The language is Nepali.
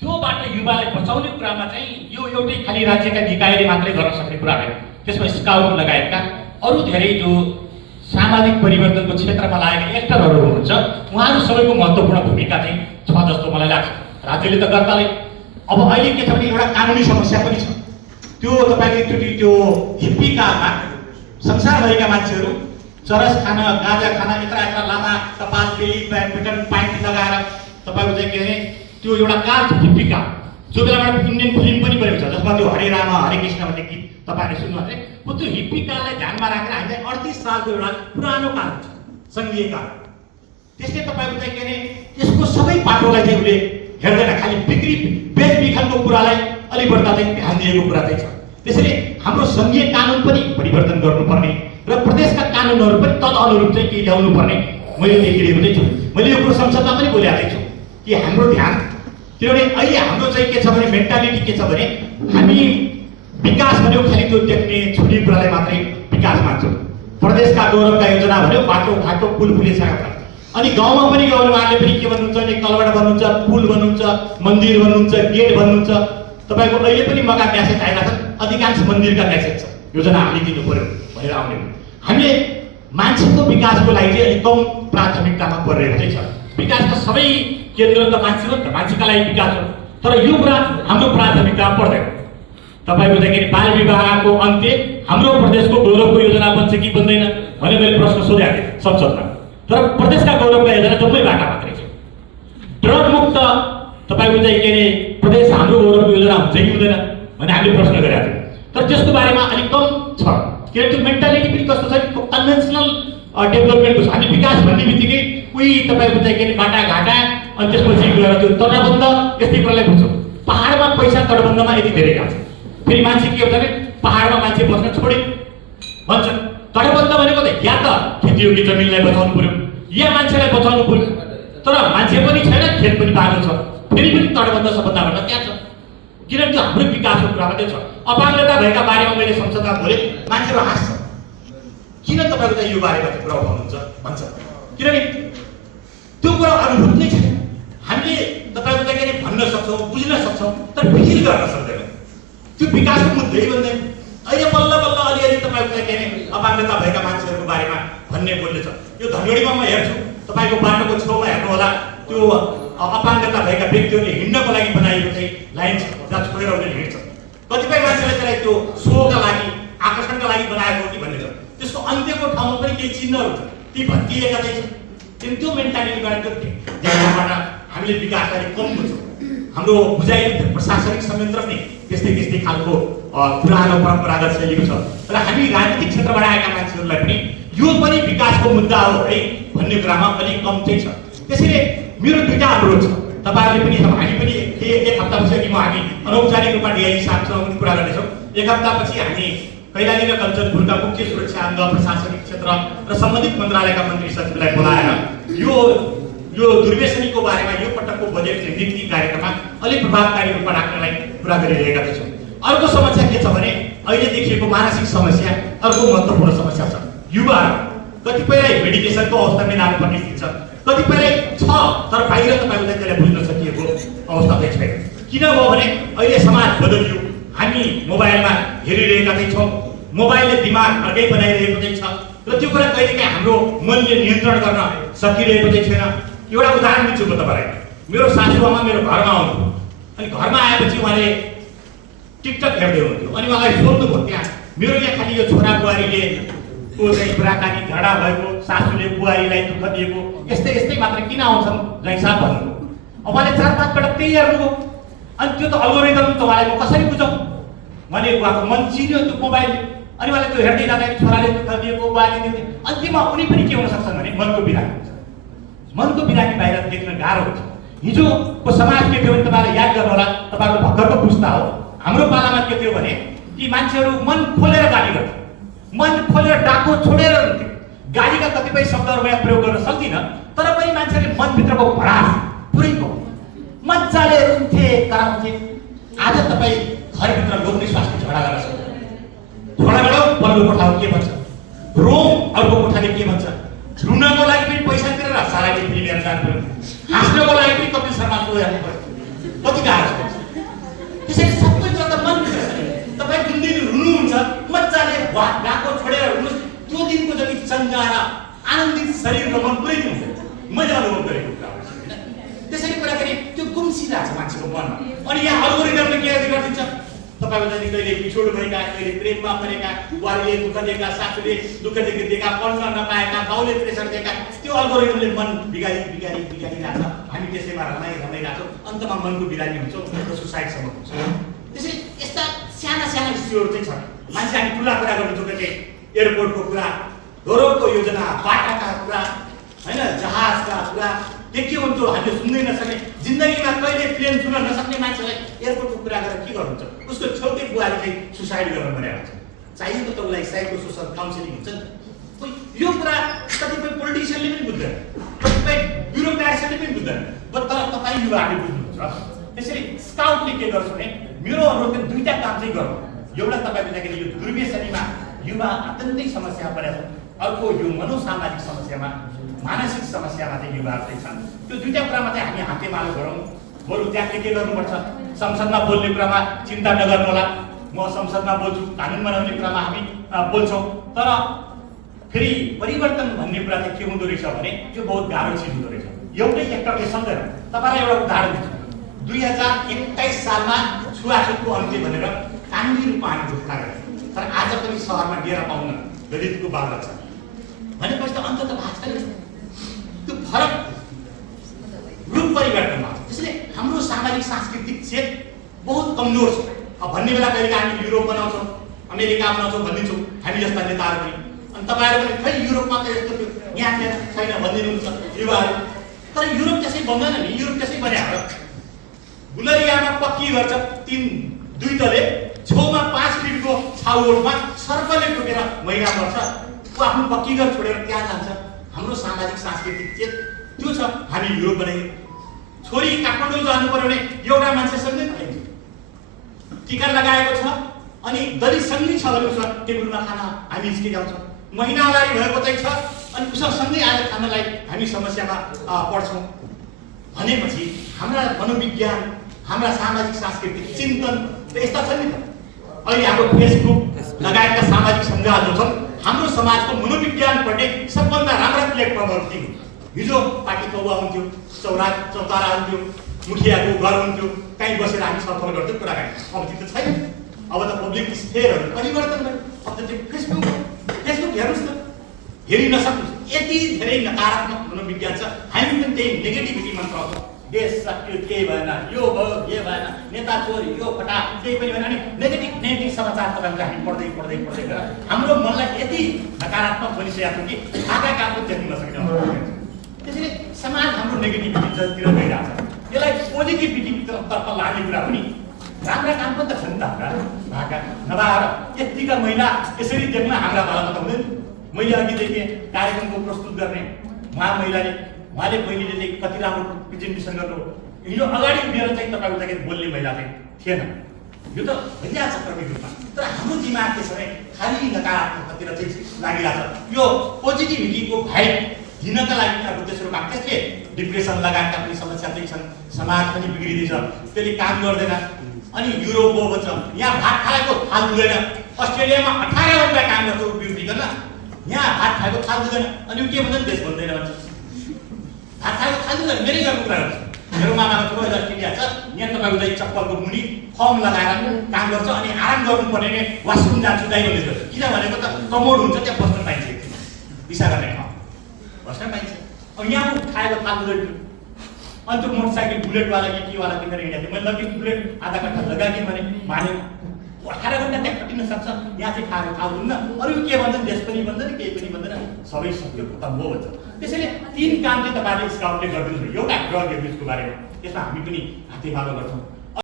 त्योबाट युवालाई बचाउने कुरामा चाहिँ यो एउटै खालि राज्यका निकायले मात्रै गर्न सक्ने कुरा होइन। त्यसमा स्काउट लगायतका अरू धेरै जो सामाजिक परिवर्तनको क्षेत्रमा लागेका एक्टरहरू हुनुहुन्छ उहाँहरू सबैको महत्त्वपूर्ण भूमिका चाहिँ छ जस्तो मलाई लाग्छ। राज्यले त गर्दाले अब अहिले के छ भने एउटा कानुनी समस्या पनि छ। त्यो तपाईँले एकचोटि त्यो हिप्पीका संसारभरिका मान्छेहरू चरस खान गाँजा खान यत्रा यत्रा लामा कपाल बेली ब्याडमिन्टन पाइप लगाएर तपाईँको चाहिँ के अरे त्यो एउटा काल छ हिप्पीका, जो बेलाबाट इन्डियन फिल्म पनि बनेको छ जसमा त्यो हरे राम हरे कृष्ण भन्ने गीत तपाईँले सुन्नुभएको थियो। त्यो हिप्पी काललाई ध्यानमा राखेर हामीलाई 38 सालको एउटा पुरानो काल छ सङ्घीय काल। त्यसले तपाईँको चाहिँ के अरे यसको सबै पाटोलाई चाहिँ उसले हेर्दैन, खालि बिक्री बेचबिखनको कुरालाई अलि बढ्ता चाहिँ ध्यान दिएको कुरा चाहिँ छ। त्यसैले हाम्रो सङ्घीय कानुन पनि परिवर्तन गर्नुपर्ने र प्रदेशका कानुनहरू पनि तदअनुरूप चाहिँ केही ल्याउनु पर्ने मैले देखिरहेको चाहिँ छु। मैले यो कुरो संसदमा पनि बोलेको छु कि हाम्रो ध्यान किनभने अहिले हाम्रो चाहिँ के छ भने मेन्टालिटी के छ भने हामी विकास भन्यो खालि त्यो देख्ने छुने कुरालाई मात्रै विकास मान्छौँ। प्रदेशका गौरवका योजना भन्यो बाटो घाटो पुल पुलिसका, अनि गाउँमा पनि गयो भने उहाँले पनि के भन्नुहुन्छ भने कलबाट भन्नुहुन्छ, पुल भन्नुहुन्छ, मन्दिर भन्नुहुन्छ, गेट भन्नुहुन्छ। तपाईँको अहिले पनि मका म्यासेज आइरहेको छ, अधिकांश मन्दिरका म्यासेज छ योजना हालिदिनु पर्यो भनेर आउने। हामीले मान्छेको विकासको लागि चाहिँ अलिक कम प्राथमिकतामा परिरहेको चाहिँ छ। विकासका सबै केन्द्र त मान्छे हो नि त, मान्छेका लागि विकास हो, तर यो कुरा हाम्रो प्राथमिकतामा पर्दैन। तपाईँको चाहिँ के बाल विवाहको अन्त्य हाम्रो प्रदेशको गौरवको योजना बन्छ कि बन्दैन भने मैले प्रश्न सोधेको थिएँ संसदमा, तर प्रदेशका गौरवका योजना जम्मै बाटा मात्रै छ। ड्रग मुक्त तपाईँको चाहिँ के अरे प्रदेश हाम्रो गौरवको योजना हुन्छ कि हुँदैन भने हामीले प्रश्न गरेका थियौँ, तर त्यसको बारेमा अलिक कम छ। किनभने त्यो मेन्टालिटी पनि कस्तो छ, कन्भेन्सनल डेभलपमेन्टको छ। हामी विकास भन्ने बित्तिकै उही तपाईँको चाहिँ के अरे बाटाघाटा अनि त्यसपछि गएर त्यो तटबन्ध यस्तै कुरालाई बुझ्छौँ। पाहाडमा पैसा तटबन्धमा यति धेरै गएको छ, फेरि मान्छे के हुन्छ भने पाहाडमा मान्छे बस्न छोडे भन्छ। तटबन्ध भनेको त या त खेतीयोग्य जमिनलाई बचाउनु पर्यो या मान्छेलाई बचाउनु पर्यो, तर मान्छे पनि छैन खेत पनि बाँझो छ, फेरि पनि तटबन्ध सबभन्दा भन्दा त्यहाँ छ। किनभने त्यो हाम्रो विकासको कुरा मात्रै छ। अपाङ्गता भएका बारेमा मैले संसदमा बोलेँ, मान्छेहरू हाँस्छ, किन तपाईँको चाहिँ यो बारेमा चाहिँ कुरा उठाउनुहुन्छ भन्छ, किनभने त्यो कुरा अनुभूत नै छैन। हामीले तपाईँको चाहिँ के अरे भन्न सक्छौँ, बुझ्न सक्छौँ, तर फिल गर्न सक्दैनौँ। त्यो विकासको मुद्दै बन्दैन। अहिले बल्ल बल्ल अलिअलि तपाईँको चाहिँ के अरे अपाङ्गता भएका मान्छेहरूको बारेमा भन्ने बोल्दैछ। यो धनगढीमा म हेर्छु, तपाईँको बाटोको छेउमा हेर्नु होला, त्यो अपाङ्गता भएका व्यक्तिहरूले हिँड्नको लागि बनाएको चाहिँ लाइन छ जहाँ छोडेर उनीहरूले हिँड्छ। कतिपय मान्छेले त्यसलाई त्यो सोका लागि आकर्षणका लागि बनाएको हो कि भन्ने छ। त्यसको अन्त्यको ठाउँमा पनि केही चिन्हहरू छ, ती भत्किएका चाहिँ छ। त्यो मेन्टालिटीबाट त्यो ध्यानबाट हामीले विकासलाई कम बुझ्छौँ। हाम्रो बुझाइ प्रशासनिक संयन्त्र पनि त्यस्तै त्यस्तै खालको पुरानो परम्परागत शैलीको छ र हामी राजनीतिक क्षेत्रबाट आएका मान्छेहरूलाई पनि यो पनि विकासको मुद्दा हो है भन्ने कुरामा अलिक कम चाहिँ छ। त्यसैले मेरो दुईटा अनुरोध छ, तपाईँहरूले पनि हामी पनि एक हप्तापछि अघि हामी अनौपचारिक रूपमा डिआइजी साहबसँग पनि कुरा गर्नेछौँ। एक हप्तापछि हामी कैलाली र कञ्चनपुरका मुख्य सुरक्षा अङ्ग, प्रशासनिक क्षेत्र र सम्बन्धित मन्त्रालयका मन्त्री सचिवलाई बोलाएर यो दुर्व्यसनीको बारेमा यो पटकको बजेट नीति कार्यक्रममा अलिक प्रभावकारी रूपमा राख्नलाई कुरा गरिरहेका छौँ। अर्को समस्या के छ भने अहिले देखिएको मानसिक समस्या अर्को महत्त्वपूर्ण समस्या छ। युवाहरू कतिपयलाई मेडिकेसनको अवस्थामै लानुपर्ने स्थिति छ, कतिपयलाई छ तर बाहिर तपाईँको चाहिँ त्यसलाई बुझ्न सकिएको अवस्था चाहिँ छैन। किन भयो भने अहिले समाज बदलियो, हामी मोबाइलमा हेरिरहेका चाहिँ छौँ, मोबाइलले दिमाग अर्कै बनाइरहेको चाहिँ छ र त्यो कुरा कहिलेकाहीँ हाम्रो मनले नियन्त्रण गर्न सकिरहेको चाहिँ छैन। एउटा उदाहरण दिन्छु म तपाईँलाई। मेरो सासूआमा मेरो घरमा आउनुभयो, अनि घरमा आएपछि उहाँले टिकटक हेर्दै हुनुहुन्थ्यो, अनि उहाँलाई सोध्नुभयो त्यहाँ मेरो यहाँ खालि यो छोरा बुहारीले को चाहिँ बुढाकानी झगडा भएको, सासूले बुहारीलाई दुःख दिएको यस्तै यस्तै मात्र किन आउँछन् जैसा भन्नुभयो। उहाँले 4-5 पटक त्यही हेर्नुभयो, अनि त्यो त अल्गोरिदम त उहाँलाई म कसरी बुझाउँ, मैले उहाँको मन चिन्यो त्यो मोबाइलले। अनि उहाँले त्यो हेर्दै जाँदाखेरि छोराले दुःख दिएको, बुहारीले दिएको, अन्तिममा उनी पनि के हुन सक्छन् भने मनको बिरामी हुन्छ। मनको बिरामी बाहिर देख्न गाह्रो हुन्छ। हिजोको समाज के थियो भने तपाईँलाई याद गर्नु होला, तपाईँको भर्खरको पुस्ता हो, हाम्रो पालामा के थियो भने यी मान्छेहरू मन खोलेर गाली गर्थे, मन खोलेर डाको छोडेर हुन्थ्यो। गालीका कतिपय शब्दहरू यहाँ प्रयोग गर्न सक्दिनँ, तर पनि मान्छेले मनभित्रको भडास पुरै भयो, मजाले रुन्थे कराउँथे। आज तपाईँ घरभित्र लोग्ने स्वास्थ्य झगडा गर्न सक्नुहुन्छ। झगडा गरौँ, पल्लो कोठाको के भन्छ, रोम अर्को कोठाले के भन्छ, रुनको लागि पनि पैसा तिरेर साराले पनि लिएर जानु पर्यो, हाँस्नको लागि पनि कपिल शर्मा हेर्नु पर्यो। कति गाह्रो छ। निसङ्गा र आनन्दित शरीरको मन पुरै दिन्छ मैले अनुभव गरेको कुरा हो हैन। त्यसैले कुरा गरे त्यो गुम्सिरहेको छ मान्छेको मनमा। अनि यहाँ अल्गोरिदमले के गरिदिन्छ, तपाईको जति कहिले पिछोड भएका, कहिले प्रेममा परेका, बुहारीले दुःख दिएका, सासूले दुःख दिएका, पढ्न नपाएका, बाउले प्रेसर दिएका, त्यो अल्गोरिदमले मन बिगारिरहेछ। हामी त्यसैमा रमाइरहेछौँ, अन्तमा मनको बिरामी हुन्छौँ र सुसाइडसम्म हुन्छ। त्यसैले यस्ता साना साना इस्युहरू चाहिँ छन्। मान्छे हामी ठुला कुरा गर्नु चुकेको एयरपोर्टको कुरा, रोडको योजना, बाटाका कुरा हैन, जहाजका कुरा, के हुन्थ्यो हामीले सुन्दै नसक्ने, जिन्दगीमा कहिले प्लेन छुन नसक्ने मान्छेलाई एयरपोर्टको कुरा गरेर के गर्नुहुन्छ? उसको छेउकै बुहारी चाहिँ सुसाइड गर्न भनेर हुन्छ। चाहिएको त उसलाई साइको सोसल काउन्सिलिङ हुन्छ नि। यो कुरा कतिपय पोलिटिसियनले पनि बुझ्दैन, कतिपय ब्युरोक्रेट्सले पनि बुझ्दैन, तर तपाईँ युवाहरूले बुझ्नुहुन्छ। त्यसैले स्काउटले के गर्छ भने मेरो अनुरोध दुईटा काम चाहिँ गरौँ। एउटा तपाईँको जाँदाखेरि यो दुर्व्यसनीमा युवा अत्यन्तै समस्या परेको छ, अर्को यो मनोसामाजिक समस्यामा, मानसिक समस्यामा चाहिँ युवाहरू चाहिँ छन्। त्यो दुईटा कुरामा चाहिँ हामी हातेमालो गरौँ। बरु त्यहाँ के गर्नुपर्छ, संसदमा बोल्ने कुरामा चिन्ता नगर्नुहोला, म संसदमा बोल्छु, कानुन बनाउने कुरामा हामी बोल्छौँ। तर फेरि परिवर्तन भन्ने कुरा चाहिँ के हुँदो रहेछ भने त्यो बहुत गाह्रो चिज हुँदो रहेछ। एउटै एक्टरले सक्दैन। तपाईँलाई एउटा उदाहरण दिन्छु। 2021 सालमा छुवाछुतको अन्त्य भनेर कानुनी रूपमा हामी घोषणा गऱ्यौँ, तर आज पनि सहरमा डेरा पाउन दलितको बाधा छ भनेपछि त अन्त त भएको छैन। त्यो फरक रूप परिवर्तन भएको छ। त्यसैले हाम्रो सामाजिक सांस्कृतिक चेत बहुत कमजोर छ। अब भन्ने बेला कहिले हामी युरोप बनाउँछौँ, अमेरिका बनाउँछौँ भनिदिन्छौँ हामी जस्ता नेताहरू पनि। अनि तपाईँहरू पनि खै युरोपमा त यस्तो थियो, यहाँ छैन भनिदिनुहुन्छ युवाहरू। तर युरोप त्यसै बन्दैन नि, युरोप त्यसै बन्या हो। गुलरियामा पक्की गर्छ 2 तले, छेउमा 5 फिटको छाउमा सर्पले टोकेर महिना पर्छ, ऊ आफ्नो पक्की घर छोडेर त्यहाँ जान्छ। हाम्रो सामाजिक सांस्कृतिक चेत त्यो छ। हामी युरोप बनायौँ। छोरी काठमाडौँ जानु पर्यो भने एउटा मान्छेसँगै पाइन्छ, टिका लगाएको छ अनि दलित सँगै छ भने उसमा टेबलमा खाना हामी हिस्किजाउँछौँ। महिना अगाडि भएको चाहिँ छ अनि उसँग सँगै आएर खानालाई हामी समस्यामा पर्छौँ भनेपछि हाम्रा मनोविज्ञान, हाम्रा सामाजिक सांस्कृतिक चिन्तन यस्ता छन् नि त। अहिले हाम्रो फेसबुक लगायतका सामाजिक सञ्जालहरू छन्, हाम्रो समाजको मनोविज्ञान पढ्ने सबभन्दा राम्रा प्लेटफर्महरू थिए। हिजो पार्टी कौवा हुन्थ्यो, चौतारा हुन्थ्यो, मुखियाको घर हुन्थ्यो, कहीँ बसेर हामी छलफल गर्थ्यौँ, कुराकानी। अब त्यो त छैन। अब त पब्लिक स्फेयरहरू परिवर्तन भयो। अब त त्यो फेसबुक हेर्नुहोस् न, हेरि नसक्नुहोस्, यति धेरै नकारात्मक मनोविज्ञान छ। हामी पनि त्यही नेगेटिभिटी मन पराउँछौँ। देश सक्यो, केही भएन, यो भयो, के भएन, नेता चोर, यो फटा, केही पनि भएन। अनि नेगेटिभ समाचार तपाईँको हामी पढ्दै गएर हाम्रो मनलाई यति नकारात्मक बनिसकेको थियो कि आधा काम पनि देख्न नसक्ने। त्यसैले समाज हाम्रो नेगेटिभिटीतिर गइरहेको छ। यसलाई पोजिटिभिटीतर्फ लाने कुरा पनि राम्रा काम पनि त छ नि त हाम्रा भाका। नभएर यतिका महिला यसरी देख्न हाम्रा भालामा त हुँदैन। मैले अघि देखेँ कार्यक्रमको प्रस्तुत गर्ने उहाँले बहिनीले चाहिँ कति राम्रो प्रेजेन्टेसन गर्नु, हिजो अगाडि उभिएर चाहिँ तपाईँको चाहिँ बोल्ने महिला चाहिँ थिएन। यो त भइरहेको छ क्रमिक रूपमा। तर हाम्रो दिमाग के छ भने खालि नकारात्मकतातिर चाहिँ लागिरहेको छ। यो पोजिटिभिटीको भाइब दिनका लागि अब तेस्रो काम, त्यसले डिप्रेसन लगायतका पनि समस्या चाहिँ छन्। समाज पनि बिग्रिँदैछ, त्यसले काम गर्दैन। अनि युरोप गयो भन्छ यहाँ भात खाएको थाल दुँदैन, अस्ट्रेलियामा 18 घन्टा काम गर्छ ब्युटी गर्न, यहाँ भात खाएको थाल दुँदैन। अनि के भन्छ देश भन्दैन भन्छ, भात खाएको थाल दुँदैन। मेरै घरको कुरा गर्छ, मेरो मामाको छोरो अस्ट्रेलिया छ, यहाँ तपाईँको चाहिँ चप्पलको मुनि फर्म लगाएर काम गर्छ। अनि आराम गर्नुपर्ने नै वासरुम जान्छु दाइ भन्दै गर्छ। किन भनेको त कमोड हुन्छ, त्यहाँ बस्न पाइन्छ, दिशा गर्ने ठाउँ बस्न पाइन्छ। अब यहाँ खाएको थाल दुँदैन। अनि त्यो मोटरसाइकल बुलेटवाला कि केवाला किनेर हिँडेको थिएँ। मैले लग्गी बुलेट आधा घन्टा लगाइदिएँ भने माने 18 घन्टा त्यहाँ कटिन सक्छ, यहाँ चाहिँ खाएको थाहा हुन्न। अरू के भन्छन्, देश पनि भन्दैन, केही पनि भन्दैन, सबै सक्यो खतम हो भन्छ। त्यसैले 3 काम चाहिँ तपाईँले स्काउटले गरिदिनु। एउटा ड्रग एब्युजको बारेमा, त्यसमा हामी पनि हातेमालो गर्छौँ।